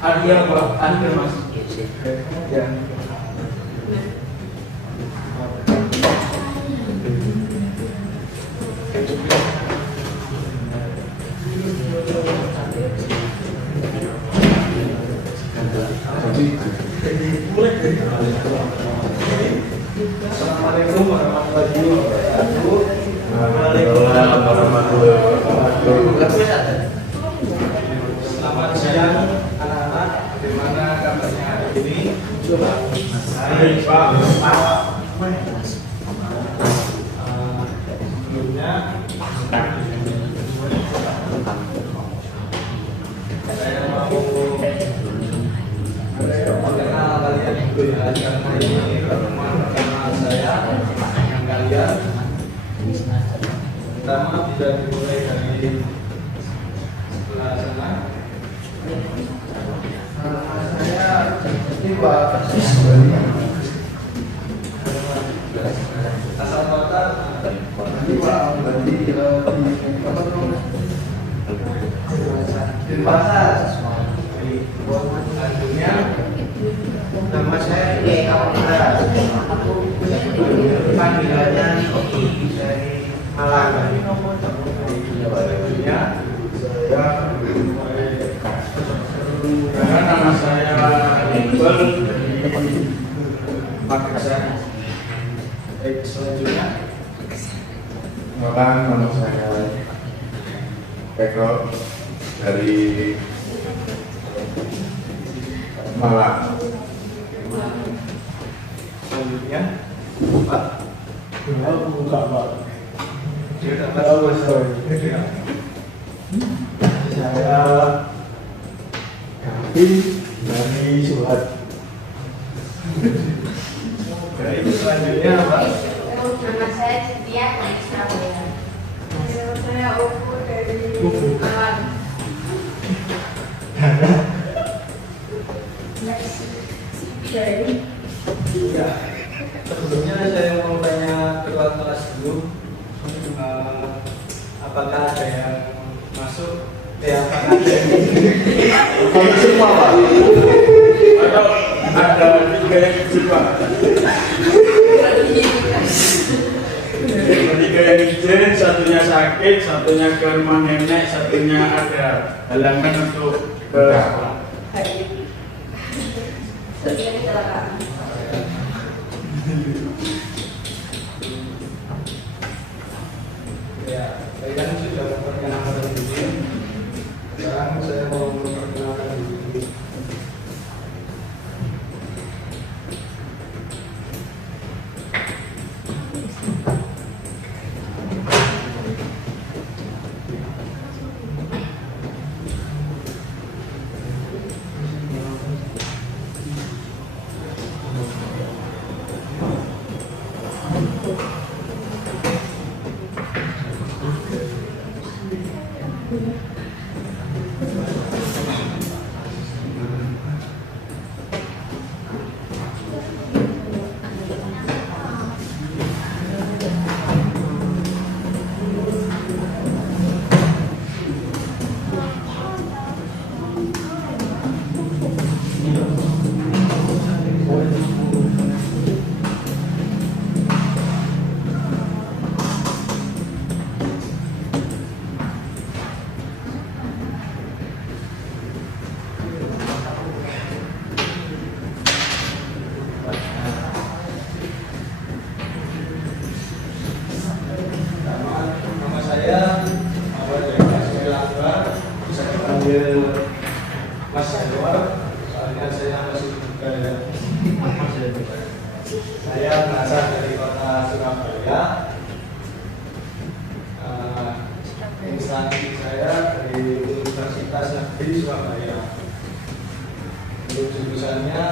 Ada Pak, ada Mas. Ya. Assalamualaikum warahmatullahi wabarakatuh. Waalaikumsalam warahmatullahi wabarakatuh. Selamat siang anak-anak. Bagaimana kabarnya hari ini? Baik, Pak. Sebelumnya saya mau mengenal kalian dulu ya, karena ini pertemuan pertama saya dengan kalian. Pertama bisa dimulai dari sebelah sana. Saya Iwa asal kota Iwa di pasar. Selanjutnya nama saya Kapolda. Panggilannya dari Malang. Selanjutnya saya nama saya Iqbal dari Makassar. Selanjutnya Malang, nama saya Pekro dari Malang. Selanjutnya Pak. Buka, Pak. Dia dapat Saya Kapi dari Surat. Baik, selanjutnya Pak. Nama saya Cynthia dari Surabaya. Nama saya Opo dari Malang. Ya, sebelumnya saya mau tanya ketua kelas dulu. Apakah ada yang masuk? Apakah ada yang Kalau semua, Pak. Ada 3 yang izin, Pak. 3 yang izin, satunya sakit, satunya ke rumah nenek, satunya ada halangan untuk ke Terjadi kecelakaan. ya, kalian sudah memperkenalkan diri. Sekarang saya mau memperkenalkan diri. Nama saya awal dari Mas Melamba, bisa dipanggil Mas Januar, soalnya saya masih muda ya. Saya berasal dari kota Surabaya. Instansi saya dari Universitas Negeri Surabaya. Untuk jurusannya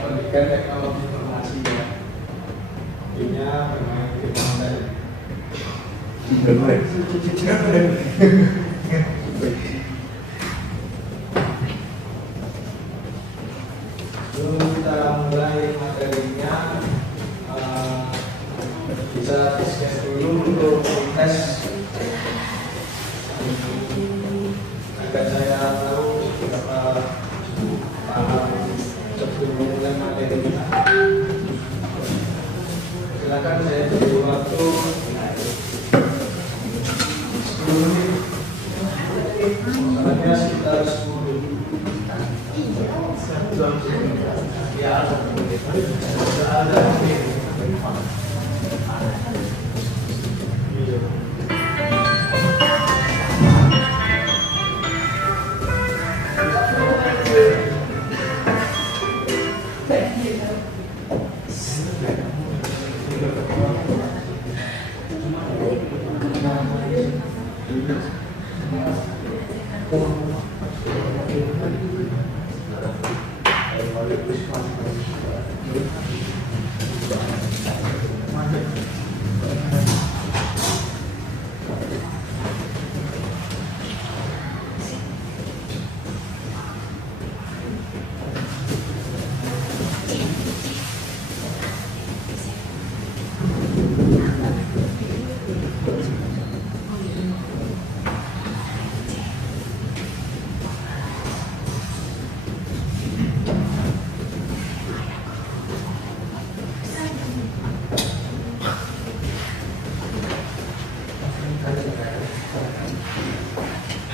pendidikan teknologi informasi ya. Intinya bermain di online. Sebelum kita mulai materinya, bisa discuss dulu untuk tes agar saya tahu seberapa menit. Masalahnya sekitar 10. Ya, ada.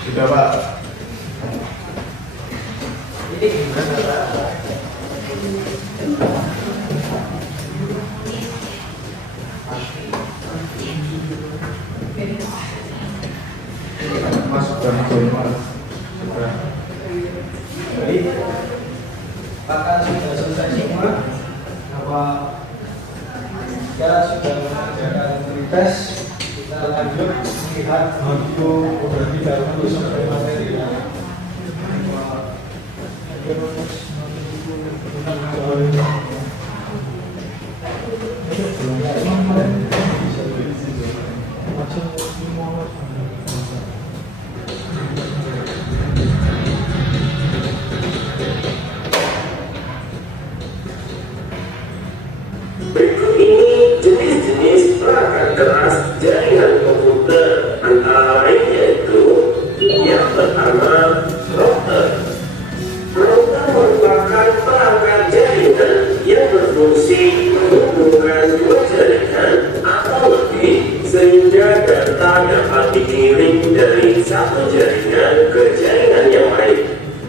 Sudah Pak. Ini gimana Pak? Masuk dalam jurnal. Sudah. Baik. Apakah sudah selesai semua? Apa kita sudah mengerjakan tes? Kita lanjut melihat untuk berarti dalam sampai materi ya. Berikut ini jenis-jenis perangkat keras jaringan komputer, antara lain yaitu yang pertama, router. Router merupakan perangkat jaringan yang berfungsi menghubungkan dua jaringan atau lebih sehingga data dapat dikirim dari satu jaringan ke jaringan yang lain.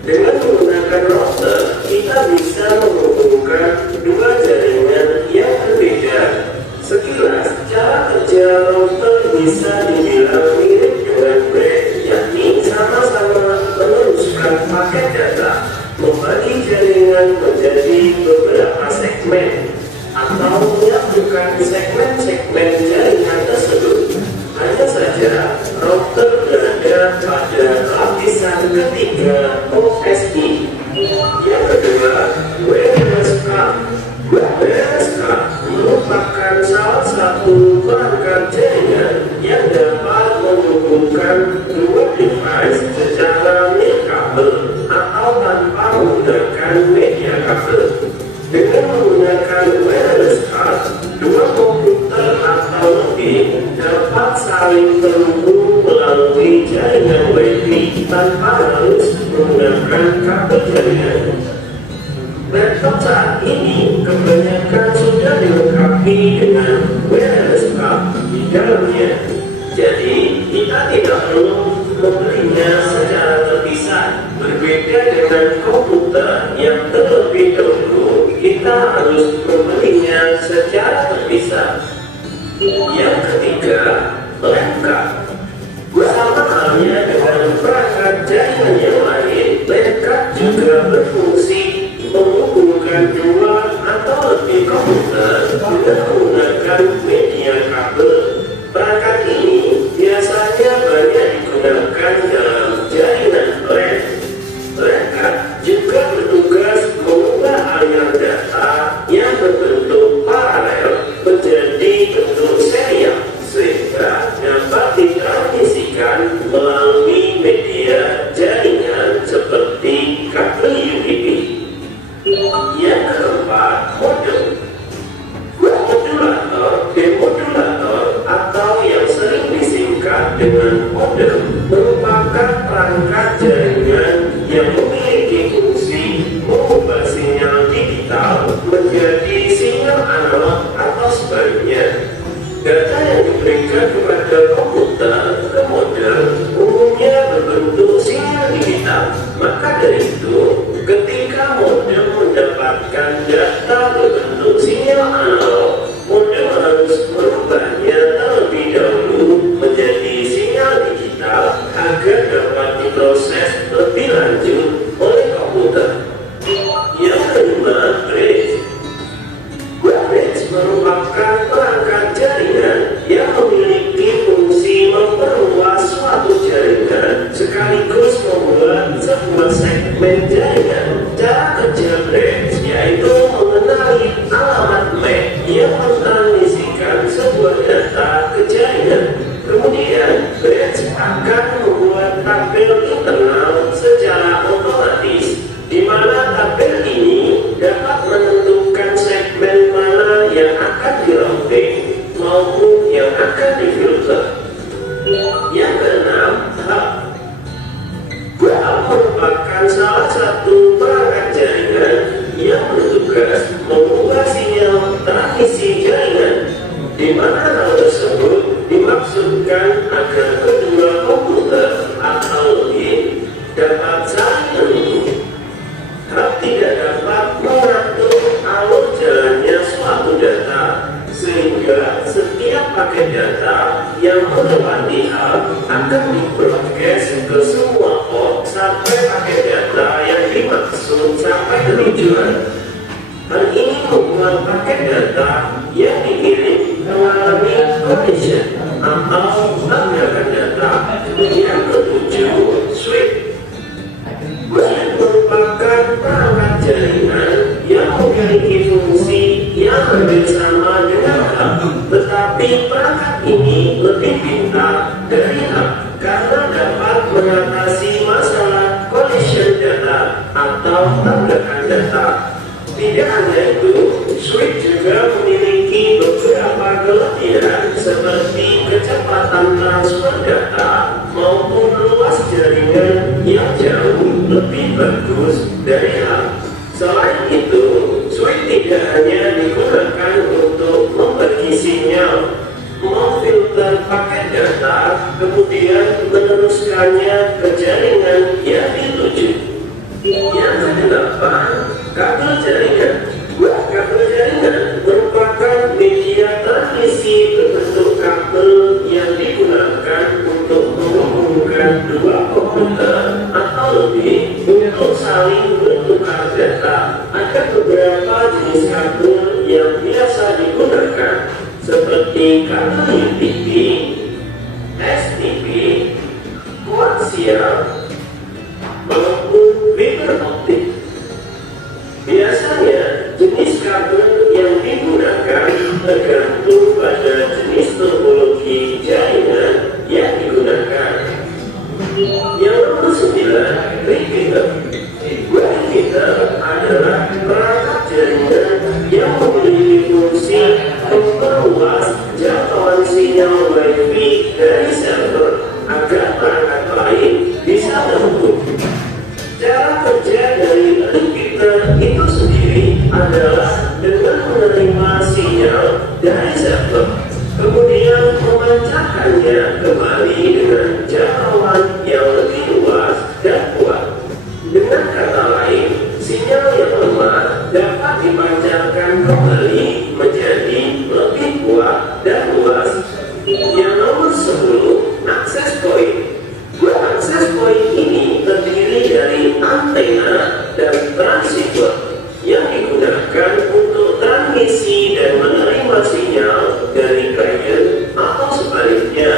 Dengan menggunakan router, kita bisa menghubungkan dua jaringan yang berbeda. Sekilas, cara kerja router bisa dibilang mirip dengan braid, yakni sama-sama meneruskan paket data, membagi jaringan menjadi beberapa segmen, atau menyatukan segmen-segmen jaringan tersebut. Hanya saja, router berada pada lapisan ketiga OSI. Yang kedua, wireless card. Wireless card merupakan salah satu perangkat jaringan yang dapat menghubungkan dua device secara nirkabel atau tanpa menggunakan media kabel. Dengan menggunakan wireless card, dua komputer atau lebih dapat saling terhubung melalui jaringan Wi-Fi tanpa harus menggunakan kabel jaringan. Laptop saat ini kebanyakan sudah dilengkapi dengan wireless card di dalamnya. Jadi kita tidak perlu membelinya secara terpisah. Berbeda dengan komputer yang terlebih dahulu kita harus membelinya secara terpisah. Yang ketiga, laptop. Bersama halnya dengan perangkat jaringan yang lain, laptop juga berfungsi menghubungkan dua atau lebih komputer dengan menggunakan media kabel. Perangkat ini biasanya banyak digunakan dalam jaringan LAN. Laptop juga bertugas mengubah aliran data yang berbentuk paralel menjadi bentuk serial sehingga dapat ditransmisikan melalui media jaringan seperti kabel USB. Yang keempat, modem. Demodulator atau yang sering disingkat dengan modem merupakan perangkat jaringan yang memiliki fungsi mengubah sinyal digital menjadi sinyal analog atau sebaliknya. Data yang diberikan kepada komputer ke modem sekaligus membuat sebuah segmen jaringan. Cara kerja branch yaitu mengenali alamat MAC yang mentransmisikan sebuah data ke jaringan. Kemudian branch akan membuat tabel internal secara otomatis, di mana tabel ini dapat menentukan segmen mana yang akan di-routing maupun yang akan difilter. Yang keenam, hub merupakan salah satu perangkat jaringan yang bertugas mengubah sinyal transmisi jaringan, di mana hal tersebut dimaksudkan agar kedua komputer atau lebih dapat saling menghubungi. Hub tidak dapat mengatur alur jalannya suatu data, sehingga setiap paket data yang melewati hub akan di-broadcast ke semua port sampai paket data yang dimaksud sampai ke tujuan. Hal ini membuat paket data yang dikirim mengalami collision atau tabrakan data. Yang ketujuh, switch. Switch merupakan perangkat jaringan yang memiliki fungsi yang hampir sama dengan hub, tetapi perangkat ini lebih pintar dari hub karena dapat mengatasi masalah collision data atau tabrakan data. Tidak hanya itu, switch juga memiliki beberapa kelebihan seperti kecepatan transfer data maupun luas jaringan yang jauh lebih bagus dari hub. Selain itu, switch tidak hanya digunakan untuk membagi sinyal, memfilter paket data, kemudian meneruskannya ke jaringan yang dituju. Yang kedelapan, kabel jaringan. Kabel jaringan merupakan media transmisi berbentuk kabel yang digunakan untuk menghubungkan dua komputer atau lebih untuk saling bertukar data. Ada beberapa jenis kabel yang biasa digunakan seperti kabel UTP, STP, koaksial, maupun fiber optik. Biasanya jenis kabel yang digunakan tergantung pada jenis topologi jaringan yang digunakan. Yang nomor 9, repeater. Repeater adalah perangkat jaringan yang memiliki fungsi memperluas jangkauan sinyal WiFi dari server agar perangkat lain bisa terhubung. Cara kerja dari repeater itu sendiri adalah dengan menerima sinyal dari server, kemudian memancarkannya kembali dengan jangkauan yang lebih luas dan kuat. Dengan kata lain, sinyal yang lemah dapat dipancarkan kembali menjadi lebih kuat dan luas. Yang nomor 10, access point. Access point ini terdiri dari antena dan transceiver yang digunakan untuk transmisi dan menerima sinyal dari klien atau sebaliknya.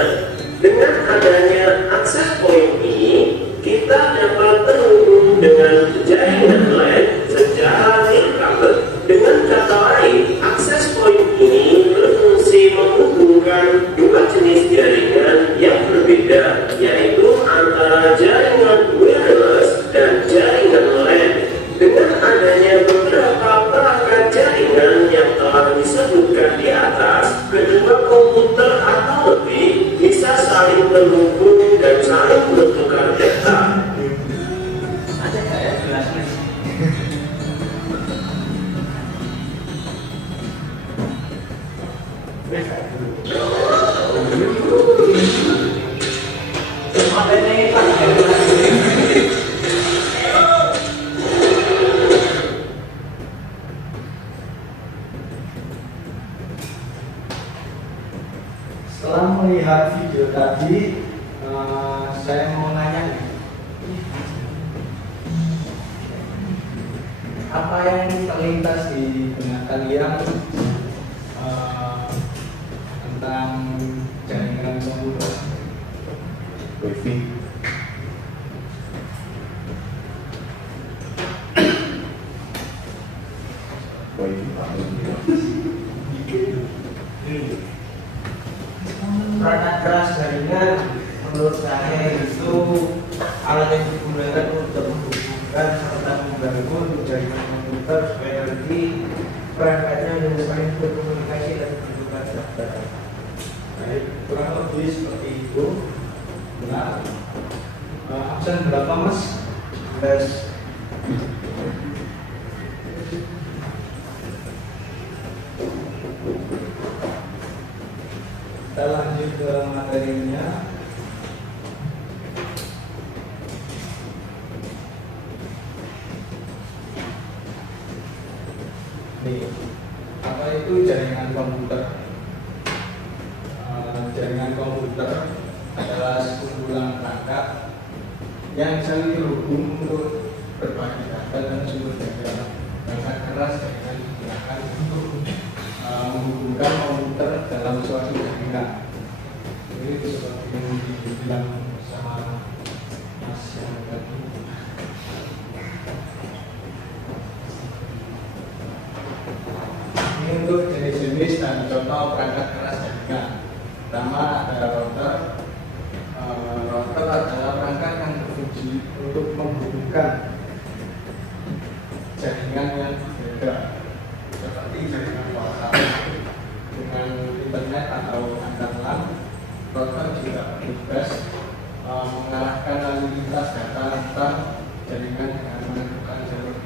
Dengan adanya access point ini, kita dapat terhubung dengan jaringan LAN secara nirkabel. Dengan kata lain, access point ini berfungsi menghubungkan dua jenis jaringan yang berbeda, yaitu antara jaringan wireless dan jaringan LAN. Dengan adanya beberapa perangkat jaringan yang telah disebutkan di atas, kedua komputer atau lebih bisa saling terhubung dan saling bertukar data. Setelah melihat video tadi, saya mau nanya nih, apa yang terlintas di benak kalian tentang jaringan komputer? Wifi. Perangkatnya itu alat yang digunakan untuk menghubungkan serta membangun jaringan komputer supaya nanti perangkatnya yang saling berkomunikasi dan menentukan data. Baik, kurang lebih seperti itu. Benar. Absen berapa Mas? 11. Kita lanjut ke materinya. Nih, apa itu jaringan komputer? Jaringan komputer adalah sekumpulan perangkat yang saling terhubung untuk berbagi data dan sumber data. Perangkat keras yang digunakan untuk menghubungkan komputer dalam suatu jaringan. Ini seperti yang dibilang sama Mas yang tadi. Ini untuk jenis-jenis dan contoh perangkat keras jaringan. Pertama ada router. Router adalah perangkat yang berfungsi untuk menghubungkan jaringan yang berbeda, seperti jaringan WhatsApp dengan internet atau antar LAN. Router juga bertugas mengarahkan lalu lintas data antar jaringan dengan menentukan jalur.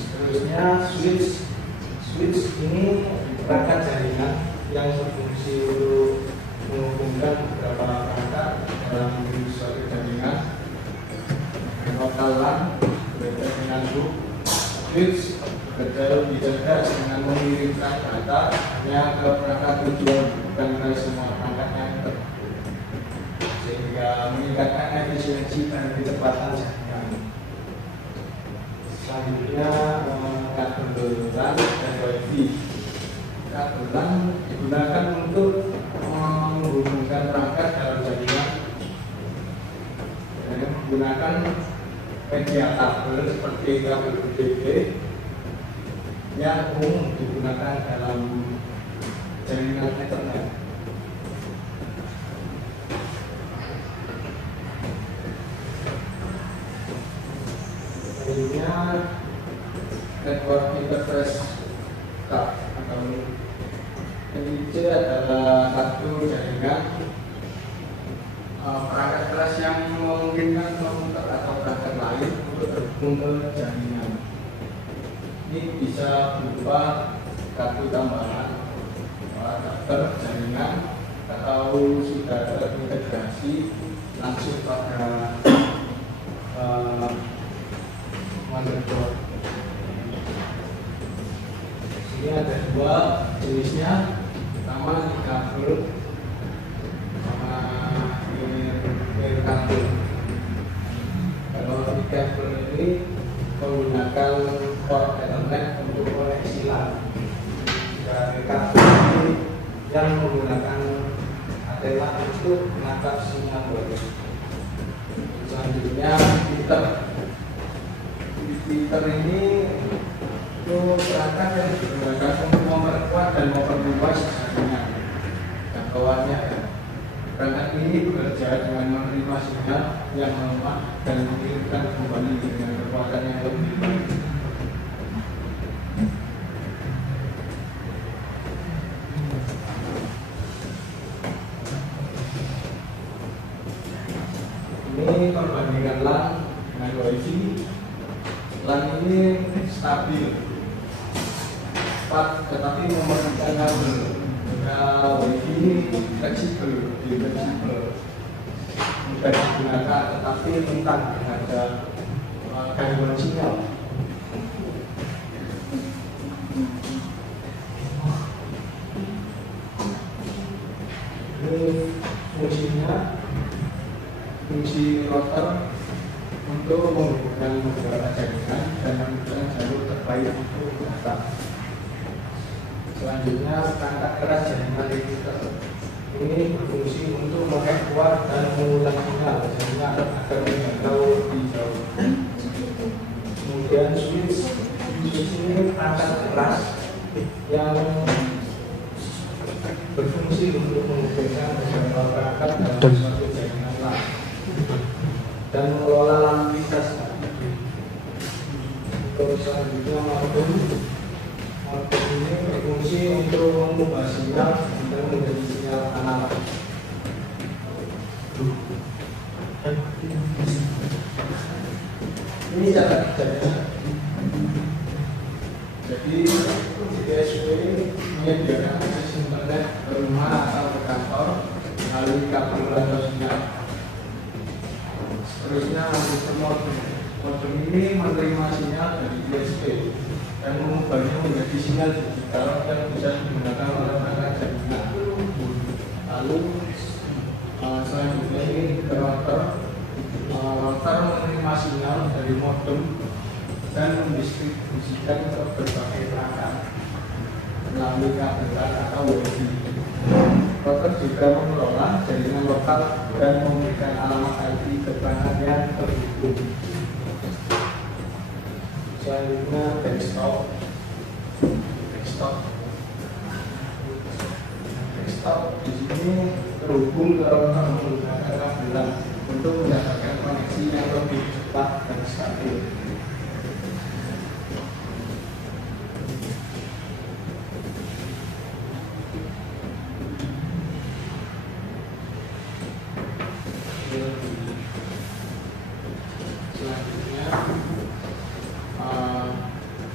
Seterusnya switch ini perangkat jaringan yang berfungsi untuk menghubungkan beberapa perangkat dalam suatu jaringan. Lokal LAN berbeda dengan loop. Switch bekerja lebih cerdas dengan mengirimkan data hanya ke perangkat tujuan, bukan ke semua perangkat yang terhubung, sehingga meningkatkan efisiensi dan kecepatan jaringan. Selanjutnya kabel LAN dan WiFi. Kabel LAN digunakan untuk menghubungkan perangkat dalam jaringan dengan menggunakan media kabel seperti kabel UDP yang umum digunakan dalam jaringan internet. Selanjutnya network interface card atau NIC adalah satu jaringan perangkat keras yang memungkinkan komputer atau perangkat lain untuk terhubung ke jaringan. Ini bisa berupa kartu tambahan, adapter jaringan, atau sudah terintegrasi langsung pada motherboard. Ini ada dua jenisnya. Pertama di kabel sama air kabel. Kalau di kabel ini menggunakan port Ethernet untuk koneksi LAN. Dari kabel ini yang menggunakan antena untuk menangkap sinyal wifi. Selanjutnya Twitter ini itu perangkat yang digunakan untuk memperkuat dan memperluas jaringan jangkauannya. Perangkat ini bekerja dengan menerima sinyal yang lemah dan mengirimkan kembali dengan kekuatan yang lebih baik. Ini perbandingan LAN dengan WiFi. LAN ini stabil, cepat, tetapi memerlukan kabel. WiFi ini fleksibel, mudah digunakan, tetapi rentan terhadap gangguan sinyal. Ini fungsinya, fungsi router untuk menghubungkan beberapa jaringan dan menemukan jalur terbaik untuk data. Selanjutnya perangkat keras jaringan router ini berfungsi untuk memperkuat dan mengulang sinyal jaringan agar menjangkau lebih jauh. Kemudian switch ini perangkat keras yang berfungsi untuk menghubungkan beberapa berangkat dalam suatu jaringan LAN dan mengelola lalu lintas. Terus selanjutnya modem ini berfungsi untuk mengubah sinyal dan menjadi sinyal analog. Ini cara kerjanya. Jadi GSW menyediakan akses internet ke rumah atau ke kantor melalui kabel atau sinyal. Seterusnya sistem modem ini menerima sinyal dari GSW dan mengubahnya menjadi sinyal digital yang bisa digunakan oleh perangkat jaringan. Lalu selanjutnya ini router menerima sinyal dari modem dan mendistribusikan ke berbagai perangkat melalui kabel LAN atau Wi-Fi. Router juga mengelola jaringan lokal dan memberikan alamat IP ke perangkat yang terhubung. Selanjutnya desktop di sini terhubung ke router menggunakan kabel LAN untuk mendapatkan koneksi yang lebih cepat dan stabil. Selanjutnya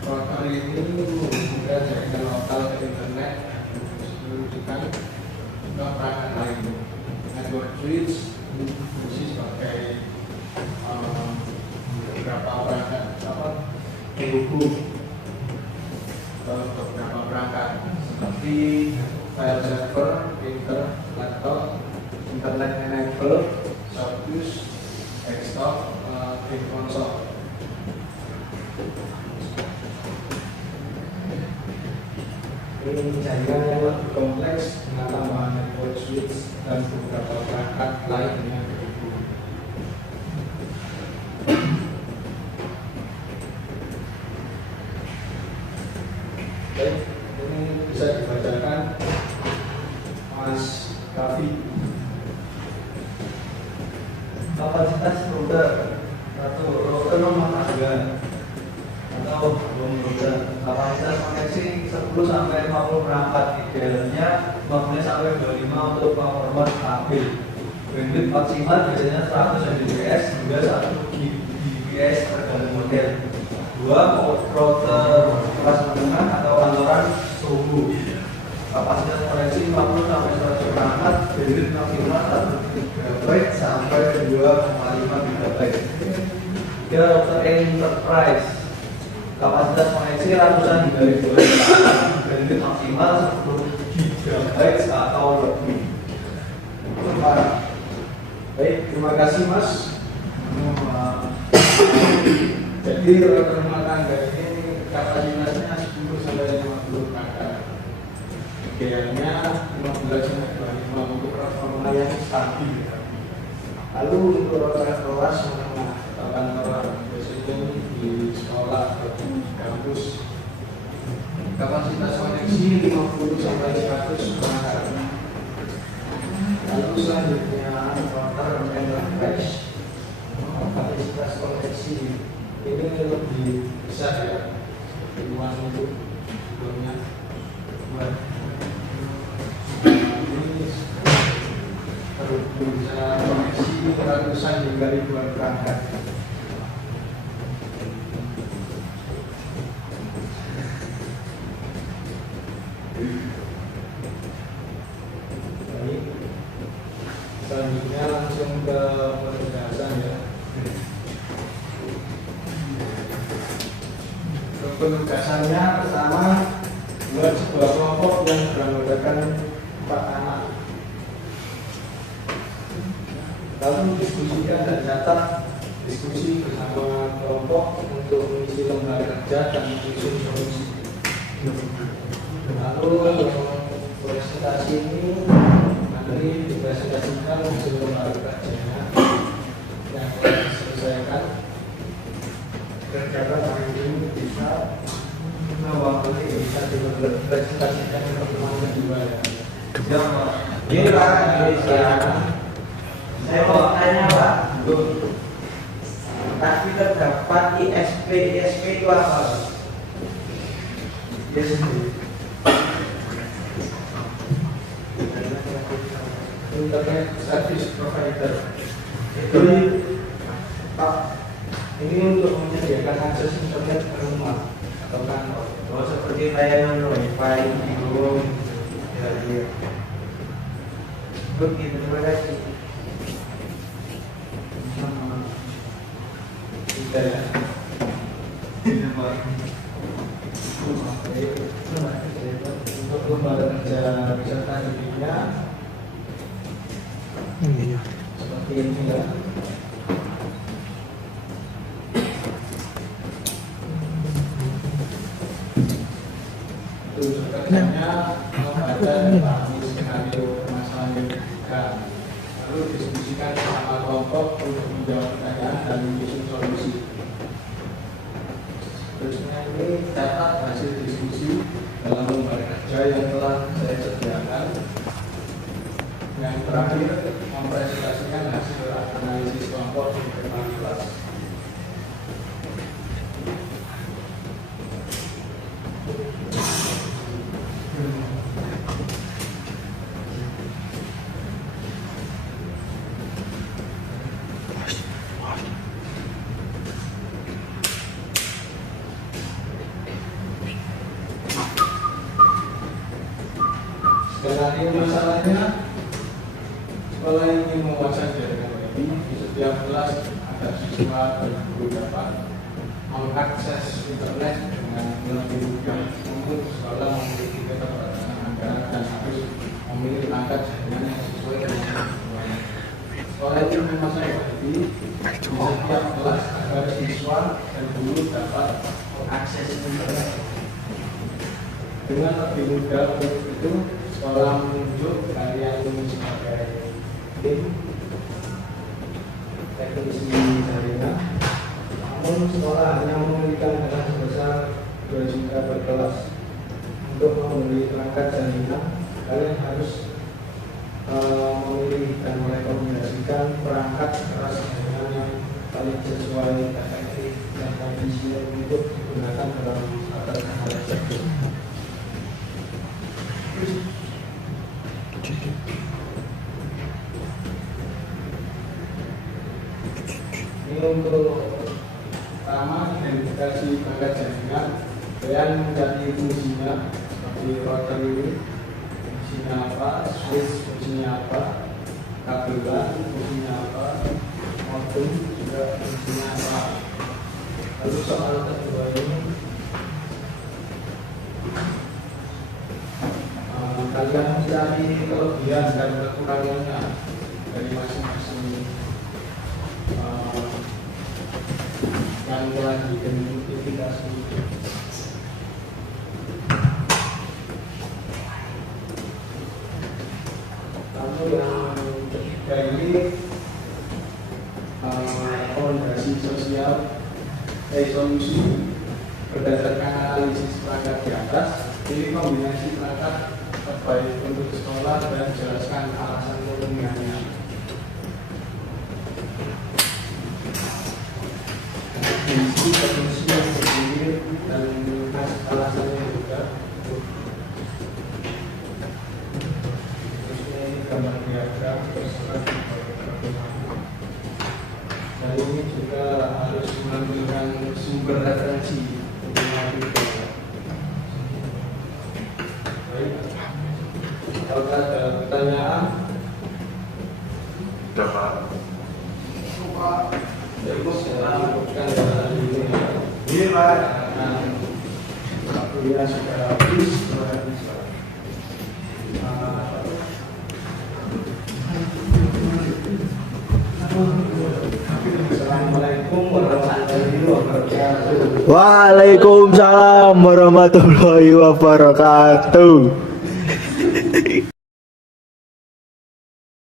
router ini menghubungkan jaringan lokal ke internet menunjukkan ke perangkat lain. Network switch fungsi sebagai beberapa perangkat penghubung ke beberapa perangkat seperti file server, printer, laptop, internet enable, softdisk, desktop, game console. Ini jaringan yang lebih kompleks dengan tambahan network switch dan beberapa perangkat lainnya. Baik, ini bisa dibacakan Mas Kavi. Kapasitas router atau router rumah tangga atau home router, kapasitas koneksi 10 sampai 50 perangkat, idealnya 15 sampai 25 untuk performance stabil. Bandwidth maksimal biasanya 100 Mbps hingga 1 Gbps tergantung model. 2 router kelas menengah atau kantoran suhu, kapasitas koneksi 50 sampai 100 perangkat, bandwidth maksimal 1 GB sampai 2,5 GB. 3 router enterprise, kapasitas koneksi ratusan hingga ribuan perangkat, bandwidth maksimal 10 GB atau lebih. Baik, terima kasih Mas. Jadi router rumah tangga ini kapasitasnya 10 sampai 50 perangkat. Idealnya 15 sampai 25 untuk performa yang stabil. Lalu untuk router kelas menengah atau kantoran, biasanya di sekolah atau di kampus, kapasitas koneksi 50 sampai 100 perangkat. Lalu selanjutnya router enterprise, kapasitas koneksi ini lebih besar ya, luas untuk sebelumnya. Ini terhubung bisa koneksi ratusan hingga ribuan perangkat. Baik, selanjutnya langsung ke penugasan ya. Penugasannya pertama, buat sebuah kelompok yang beranggotakan 4 anak. Lalu diskusikan dan catat diskusi bersama kelompok untuk mengisi lembar kerja dan menyusun solusi. Lalu presentasi ini nanti dipresentasikan hasil lembar kerjanya yang telah diselesaikan. Tercatat hari ini bisa mewakili, bisa dipresentasikan ke teman kedua ya. Ini Pak Indonesia. Saya mau tanya Pak, tapi terdapat ISP itu apa? ISP. Internet Service Provider. Jadi Pak, ini untuk menyediakan akses internet ke rumah atau kantor. Oh, seperti layanan wifi, Bigo, ya dia. Begitu, terima kasih. Tidak ya. Tidak Pak. Untuk lembaga kerja peserta didiknya seperti ini ya. Tujuan kerjanya membaca dan pahami skenario permasalahan yang diberikan, lalu diskusikan bersama kelompok untuk menjawab pertanyaan dan menyusun solusi. Terusnya ini catat hasil diskusi dalam lembaga kerja yang telah saya sediakan. Yang terakhir, mempresentasikan hasil analisis kelompok di depan kelas. Skenario masalahnya, sekolah ingin menguasai jaringan wifi di setiap kelas agar siswa dan guru dapat mengakses internet dengan lebih mudah. Namun sekolah memiliki keterbatasan anggaran dan harus memilih perangkat jaringan yang sesuai dengan kebutuhan. Sekolah itu memasang wifi di setiap kelas agar siswa dan guru dapat mengakses internet dengan lebih mudah. Untuk itu sekolah menunjuk kalian sebagai tim teknisi jaringan. Namun sekolah hanya memiliki anggaran sebesar 2 juta per kelas. Untuk membeli perangkat jaringan, kalian harus memilih dan merekomendasikan perangkat keras jaringan yang paling sesuai, efektif, dan efisien untuk digunakan dalam atas hal tersebut. Ini untuk pertama, identifikasi perangkat jaringan. Kalian mencari fungsinya seperti router ini, fungsinya apa, switch fungsinya apa, kabel LAN fungsinya apa, modem juga fungsinya apa. Lalu soal kedua ini, kalian mencari kelebihan dan kekurangannya dari masing-masing yang telah diidentifikasi. Lalu yang ketiga ini rekomendasi sosial solusi berdasarkan analisis perangkat di atas. Ini kombinasi perangkat terbaik untuk sekolah dan jelaskan alasan pemilihannya. Isi solusi yang berdiri dan alasannya juga. Terusnya ini gambar diagram terserah dan ini juga harus menampilkan sumber referensi untuk mengajukan. Baik, kalau ada pertanyaan, Dapat. ya bos, saya lakukan dari ini. Iya Pak. Waktunya sudah habis. Assalamualaikum warahmatullahi wabarakatuh. Waalaikumsalam warahmatullahi wabarakatuh.